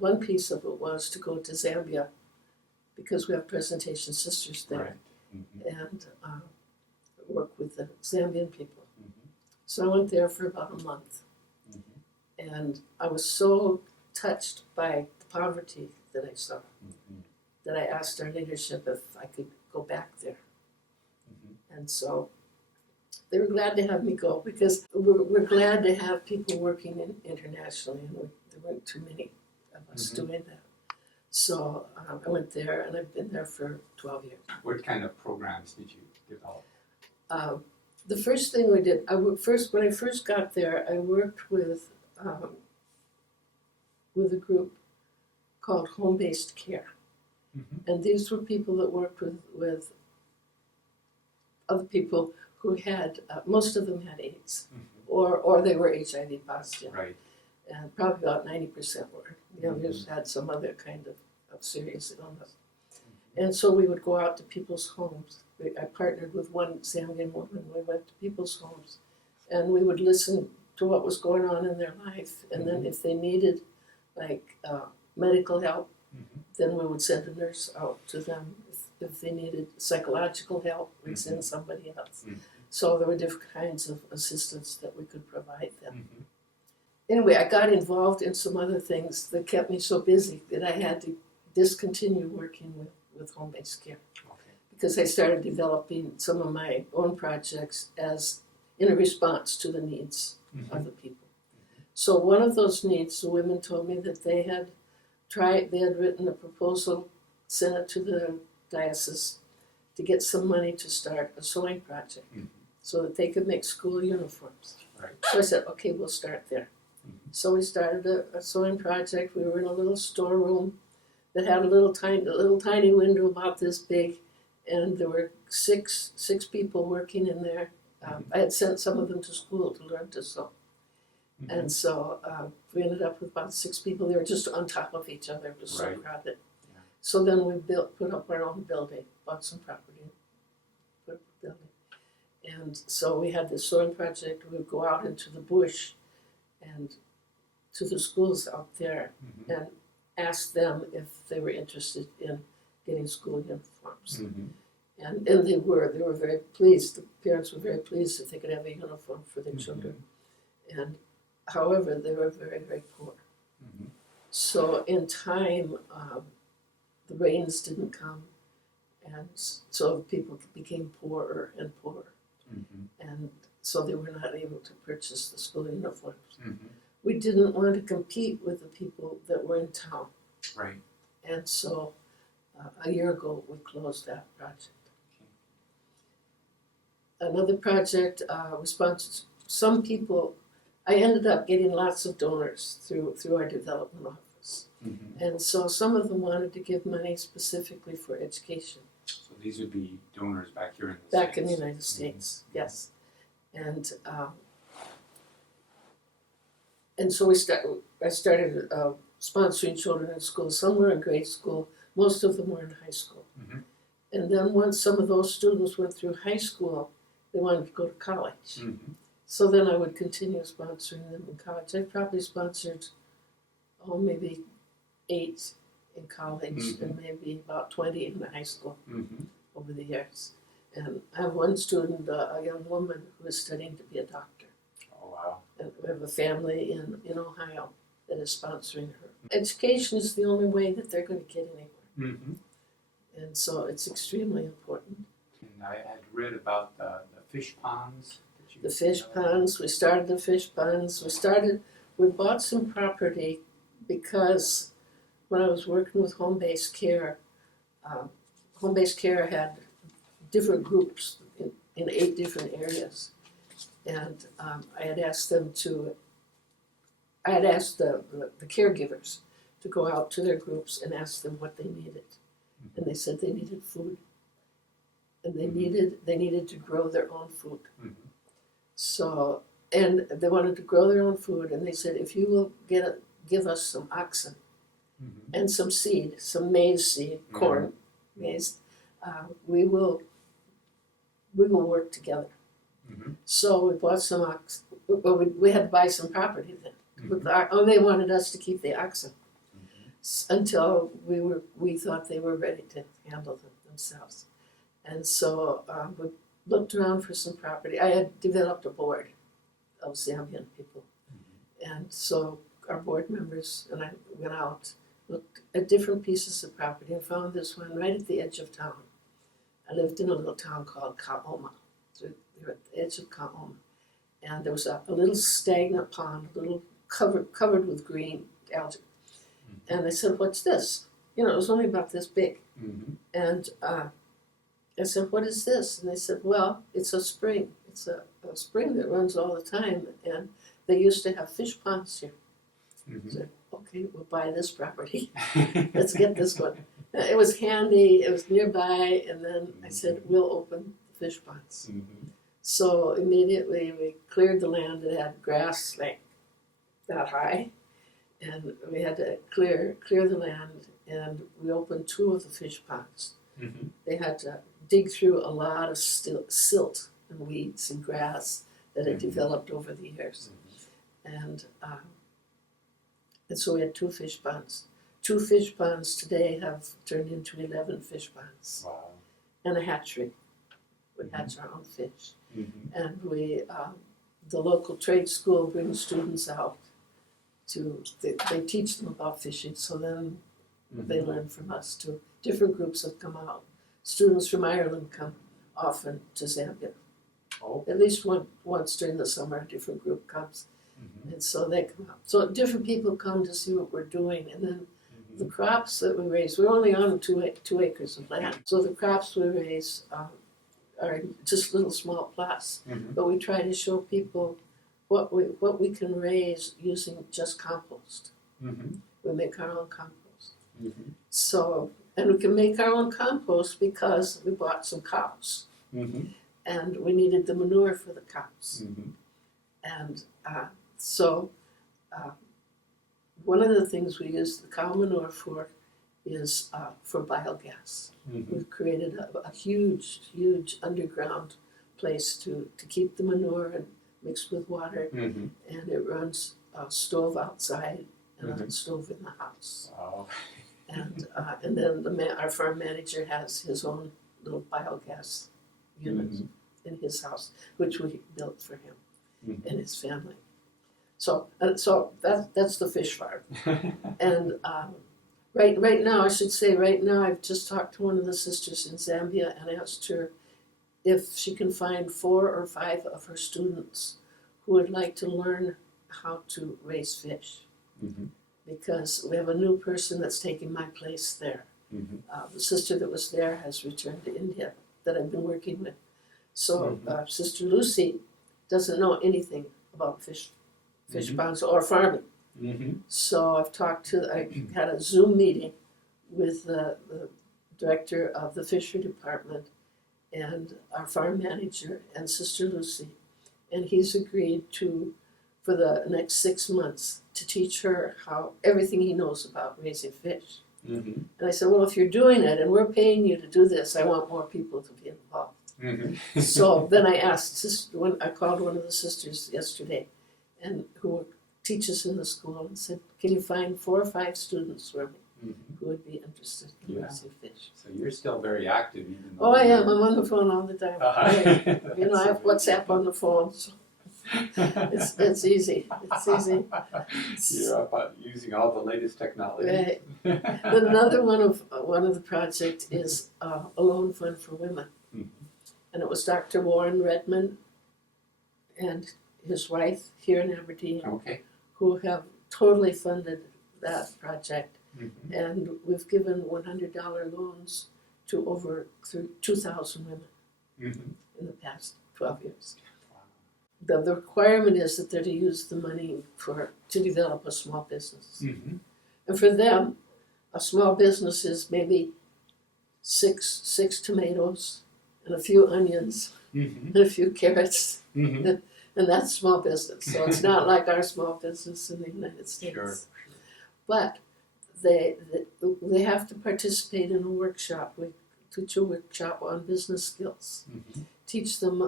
one piece of it was to go to Zambia because we have Presentation Sisters there, Right. Mm-hmm. and work with the Zambian people. Mm-hmm. So I went there for about a month, Mm-hmm. and I was so touched by the poverty that I saw Mm-hmm. that I asked our leadership if I could go back there. Mm-hmm. And so they were glad to have me go because we're glad to have people working internationally, and there weren't too many of us Mm-hmm. doing that. So I went there, and I've been there for 12 years. What kind of programs did you develop? The first thing we did, when I first got there, I worked with a group called Home-Based Care. Mm-hmm. And these were people that worked with other people who had, most of them had AIDS, Mm-hmm. or they were HIV positive. Right. And probably about 90% were. The others had some other kind of serious illness. Mm-hmm. And so we would go out to people's homes. I partnered with one Zambian woman. We went to people's homes, and we would listen to what was going on in their life. And then if they needed, like, medical help, Mm-hmm. then we would send a nurse out to them. If they needed psychological help, we'd send Mm-hmm. somebody else. Mm-hmm. So there were different kinds of assistance that we could provide them. Mm-hmm. Anyway, I got involved in some other things that kept me so busy that I had to discontinue working with home-based care Okay. because I started developing some of my own projects as in a response to the needs Mm-hmm. of the people. So one of those needs, the women told me that they had written a proposal, sent it to the diocese to get some money to start a sewing project Mm-hmm. so that they could make school uniforms. Right. So I said, okay, we'll start there. Mm-hmm. So we started a sewing project. We were in a little storeroom that had a little tiny window about this big, and there were six people working in there. I had sent some of them to school to learn to sew. Mm-hmm. And so we ended up with about 6 people. They were just on top of each other. It was so Right. crowded. Yeah. So then we put up our own building, bought some property, put up a building. And so we had this sewing project. We would go out into the bush and to the schools out there Mm-hmm. and ask them if they were interested in getting school uniforms. Mm-hmm. And they were very pleased. The parents were very pleased if they could have a uniform for their Mm-hmm. children. And however, they were very, very poor. Mm-hmm. So in time, the rains didn't come, and so people became poorer and poorer. Mm-hmm. And so they were not able to purchase the school uniforms. Mm-hmm. We didn't want to compete with the people that were in town. Right. And so a year ago, we closed that project. Another project, we sponsored some people. I ended up getting lots of donors through our development office. Mm-hmm. And so some of them wanted to give money specifically for education. So these would be donors back here in the Back States. in the United States, yes. And so I started sponsoring children in school. Some were in grade school, most of them were in high school. Mm-hmm. And then once some of those students went through high school, they wanted to go to college. Mm-hmm. So then I would continue sponsoring them in college. I probably sponsored, maybe 8 in college Mm-hmm. and maybe about 20 in high school Mm-hmm. over the years. And I have one student, a young woman, who is studying to be a doctor. Oh, wow. And we have a family in Ohio that is sponsoring her. Education is the only way that they're going to get anywhere. Mm-hmm. And so it's extremely important. And I had read about the fish ponds. That you The fish ponds, we started the fish ponds. We bought some property because when I was working with home-based care, home-based care had different groups in 8 different areas. And I had asked the caregivers to go out to their groups and ask them what they needed. And they said they needed food. And they needed to grow their own food. Mm-hmm. So, and they wanted to grow their own food, and they said, if you will give us some oxen Mm-hmm. and some seed, some maize seed, corn, maize, we will work together. Mm-hmm. So we bought some oxen. Well, we had to buy some property then. Mm-hmm. They wanted us to keep the oxen. Mm-hmm. until we thought they were ready to handle themselves. And so we looked around for some property. I had developed a board of Zambian people. And so our board members and I went out, looked at different pieces of property, and found this one right at the edge of town. I lived in a little town called Kaoma. So they were at the edge of Kaoma. And there was a little stagnant pond, a little covered with green algae. And I said, "What's this?" You know, it was only about this big. And I said, "What is this?" And they said, "Well, it's a spring. It's a spring that runs all the time, and they used to have fish ponds here." I said, "Okay, we'll buy this property. Let's get this one." It was handy, it was nearby, and then I said, "We'll open the fish ponds." So immediately we cleared the land. It had grass like that high, and we had to clear the land, and we opened 2 of the fish ponds. They had to dig through a lot of silt and weeds and grass that had developed over the years. And so we had 2 fish ponds. 2 fish ponds today have turned into 11 fish ponds. Wow. And a hatchery. We hatch our own fish. And we, the local trade school brings students out they teach them about fishing, so then they learn from us too. Different groups have come out. Students from Ireland come often to Zambia. Oh. At least once during the summer, a different group comes. And so they come out. So different people come to see what we're doing. And then the crops that we raise, we're only on 2 acres of land. So the crops we raise are just little small plots. But we try to show people what we can raise using just compost. We make our own compost. So, and we can make our own compost because we bought some cows. And we needed the manure for the cows. And so one of the things we use the cow manure for is for biogas. We've created a huge underground place to keep the manure and mixed with water, and it runs a stove outside and a stove in the house. Wow. And then our farm manager has his own little biogas unit in his house, which we built for him and his family. So that's the fish farm. And right now, I should say, right now, I've just talked to one of the sisters in Zambia and asked her if she can find 4 or 5 of her students who would like to learn how to raise fish. Because we have a new person that's taking my place there. The sister that was there has returned to India that I've been working with. So Sister Lucy doesn't know anything about fish ponds or farming. So I had a Zoom meeting with the director of the fishery department and our farm manager and Sister Lucy, and he's agreed for the next 6 months to teach her everything he knows about raising fish. And I said, well, if you're doing it and we're paying you to do this, I want more people to be involved. So then I I called one of the sisters yesterday, and who teaches in the school, and said, can you find 4 or 5 students for me who would be interested in raising fish? So you're still very active, even though Oh, I am. I'm on the phone all the time. I have WhatsApp on the phone, so it's easy. It's easy. You're up using all the latest technology. Right. Another one of the project is a loan fund for women, and it was Dr. Warren Redmond and his wife here in Aberdeen who have totally funded that project, and we've given $100 loans to over 2,000 women in the past 12 years. The requirement is that they're to use the money to develop a small business. And for them, a small business is maybe six tomatoes and a few onions and a few carrots. And that's small business. So it's not like our small business in the United States. Sure. But they have to participate in a workshop. We teach a workshop on business skills. Teach them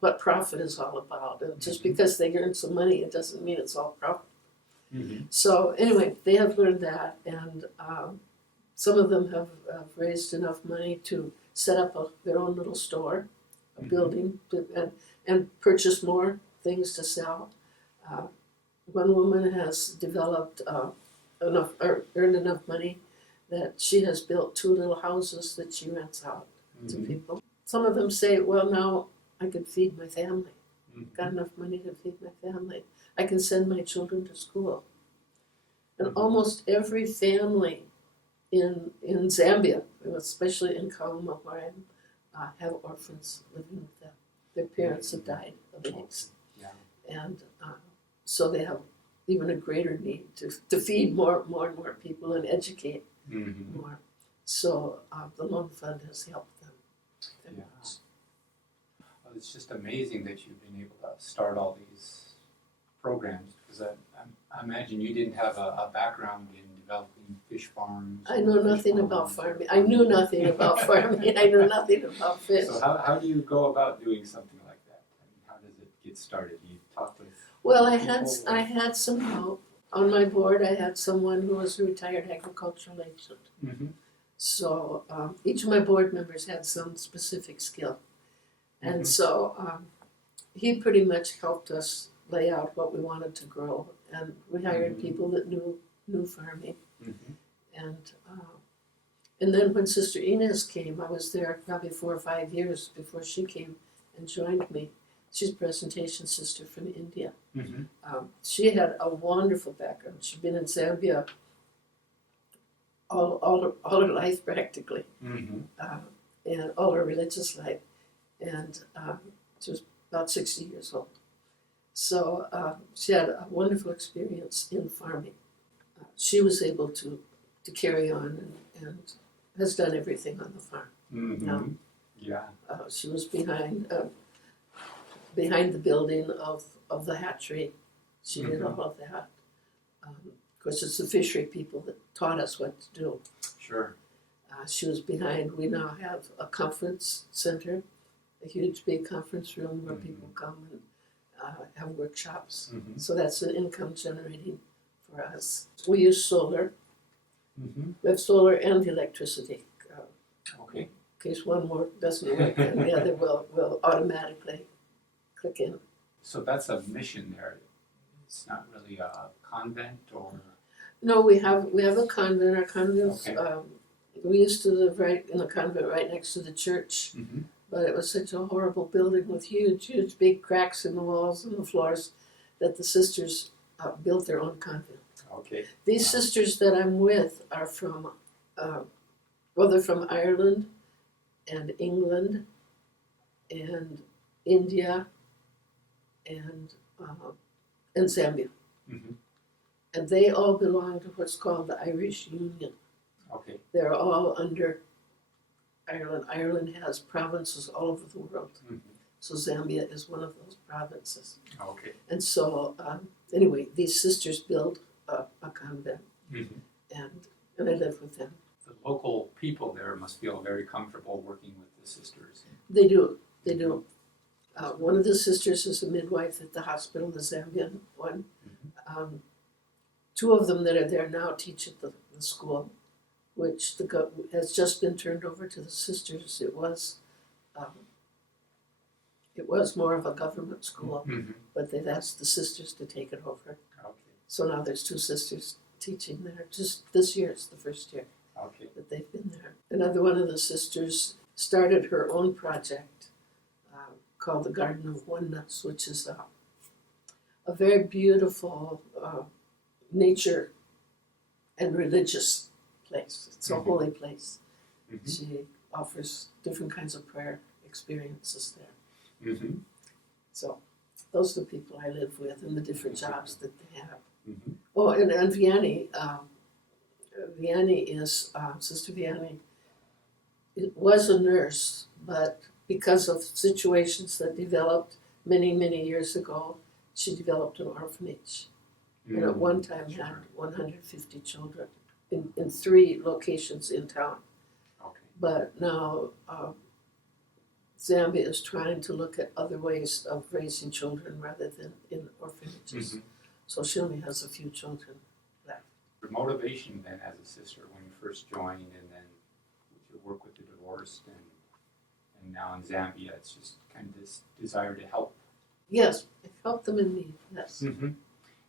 what profit is all about. And just because they earn some money, it doesn't mean it's all profit. So anyway, they have learned that, and some of them have raised enough money to set up their own little store, a building, and purchase more things to sell. One woman has developed earned enough money that she has built 2 little houses that she rents out to people. Some of them say, well, now I could feed my family. Got enough money to feed my family. I can send my children to school. And almost every family in Zambia, especially in Kaluma where I am, have orphans living with them. Their parents have died of AIDS. Yeah. And so they have even a greater need to feed more and more people and educate more. So the loan fund has helped them. Yeah. Well, it's just amazing that you've been able to start all these programs, because I imagine you didn't have a background in developing fish farms. I know nothing about farming. I knew nothing about farming. I knew nothing about fish. So how do you go about doing something like that? I mean, how does it get started? You talk with Well, I people, had some help. On my board, I had someone who was a retired agricultural agent. So each of my board members had some specific skill. And so he pretty much helped us lay out what we wanted to grow. And we hired people that knew farming. And then when Sister Inez came, I was there probably 4 or 5 years before she came and joined me. She's a presentation sister from India. She had a wonderful background. She'd been in Zambia all her life practically, and all her religious life. And she was about 60 years old. So she had a wonderful experience in farming. She was able to carry on and has done everything on the farm. Now, she was behind the building of the hatchery. She did all of that. Of course, it's the fishery people that taught us what to do. Sure. She was behind. We now have a conference center, a huge big conference room where people come and have workshops. So that's an income generating for us. We use solar. We have solar and electricity. Okay. In case one more doesn't work, then the other will automatically click in. So that's a mission there. It's not really a convent or. No, we have a convent. Our convent's, Okay. we used to live right in the convent right next to the church, but it was such a horrible building with huge big cracks in the walls and the floors that the sisters built their own convent. Okay. These sisters that I'm with are from, they're from Ireland and England and India and Zambia. And they all belong to what's called the Irish Union. Okay. They're all under Ireland. Ireland has provinces all over the world. So Zambia is one of those provinces. Okay. And so, anyway, these sisters build a convent, and I live with them. The local people there must feel very comfortable working with the sisters. They do. One of the sisters is a midwife at the hospital, the Zambian one. 2 of them that are there now teach at the school, which has just been turned over to the sisters. It was more of a government school, but they've asked the sisters to take it over. Okay. So now there's 2 sisters teaching there. Just this year, it's the first year that they've been there. Another one of the sisters started her own project called the Garden of Oneness, which is a very beautiful nature and religious place. It's a holy place. She offers different kinds of prayer experiences there. So those are the people I live with and the different jobs that they have. Oh, and Vianney, Sister Vianney, was a nurse, but because of situations that developed many years ago, she developed an orphanage. And at one time had 150 children in 3 locations in town. Okay. But now Zambia is trying to look at other ways of raising children rather than in orphanages. So she only has a few children left. Your motivation then as a sister when you first joined, and then with your work with the divorced, and now in Zambia, it's just kind of this desire to help. Yes, help them in need, yes. Mm-hmm.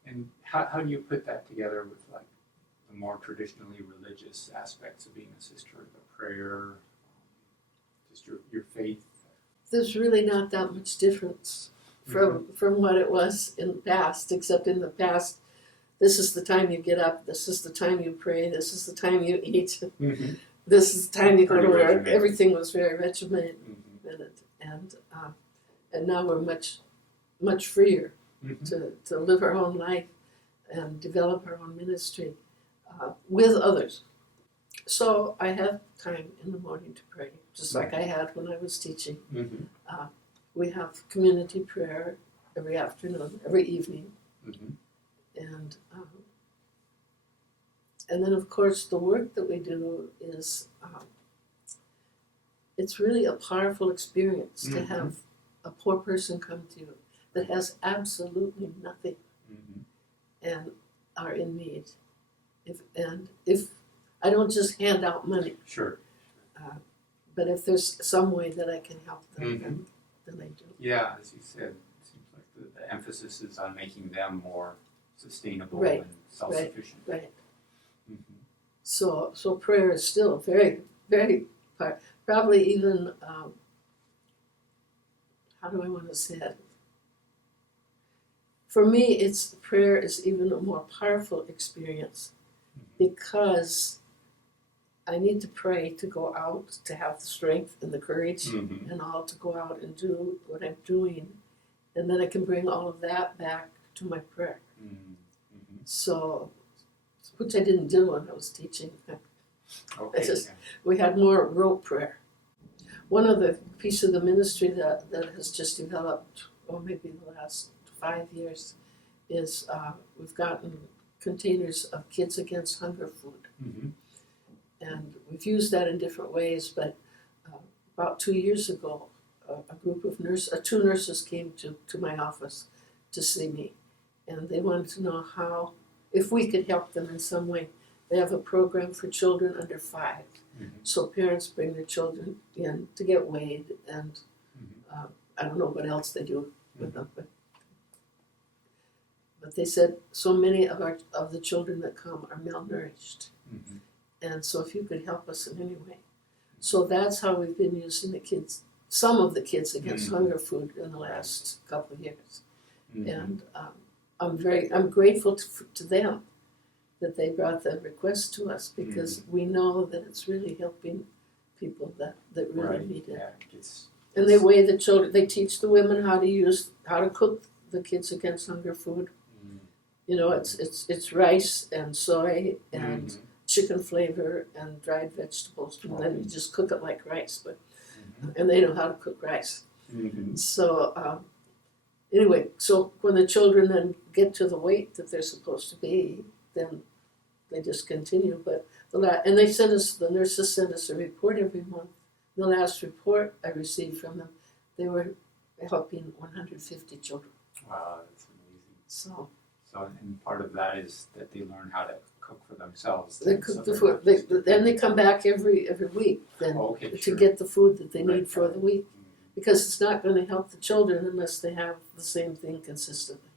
And how do you put that together with like the more traditionally religious aspects of being a sister, the prayer, just your faith? There's really not that much difference from what it was in the past, except in the past, this is the time you get up, this is the time you pray, this is the time you eat, this is the time you go to work. Regimented. Everything was very regimented, Mm-hmm. and now we're much freer Mm-hmm. to live our own life and develop our own ministry with others. So I have time in the morning to pray, just like I had when I was teaching. Mm-hmm. We have community prayer every afternoon, every evening, Mm-hmm. and then of course the work that we do is it's really a powerful experience to have a poor person come to you that has absolutely nothing Mm-hmm. and are in need. If I don't just hand out money, Sure. but if there's some way that I can help them, Mm-hmm. then I do. Yeah, as you said, it seems like the emphasis is on making them more sustainable Right, and self-sufficient. Right. Mm-hmm. So prayer is still very, very probably even how do I want to say it? For me, prayer is even a more powerful experience because I need to pray to go out, to have the strength and the courage Mm-hmm. and all to go out and do what I'm doing, and then I can bring all of that back to my prayer. Mm-hmm. So, which I didn't do when I was teaching. Okay. Just- We had more rote prayer. One of the piece of the ministry that has just developed, or maybe the last 5 years, is we've gotten containers of Kids Against Hunger food. Mm-hmm. And we've used that in different ways, but about 2 years ago, a group of two nurses came to my office to see me, and they wanted to know if we could help them in some way. They have a program for children under 5. Mm-hmm. So parents bring their children in to get weighed, and I don't know what else they do with them, but they said so many of the children that come are malnourished, Mm-hmm. and so if you could help us in any way. So that's how we've been using some of the Kids Against Hunger food in the last couple of years, Mm-hmm. and I'm grateful to them that they brought that request to us because we know that it's really helping people that really Right. need it. Yeah, And they weigh the children. They teach the women how to cook the Kids Against Hunger food. Mm-hmm. You know, it's rice and soy and Mm-hmm. chicken flavor and dried vegetables, and then you just cook it like rice. But Mm-hmm. and they know how to cook rice. Mm-hmm. So anyway, so when the children then get to the weight that they're supposed to be, then they just continue. But and the nurses send us a report every month. The last report I received from them, they were helping 150 children. Wow, that's amazing. So And part of that is that they learn how to cook for themselves. they cook the food. Then they come back every week then to get the food that they need for the week, because it's not going to help the children unless they have the same thing consistently.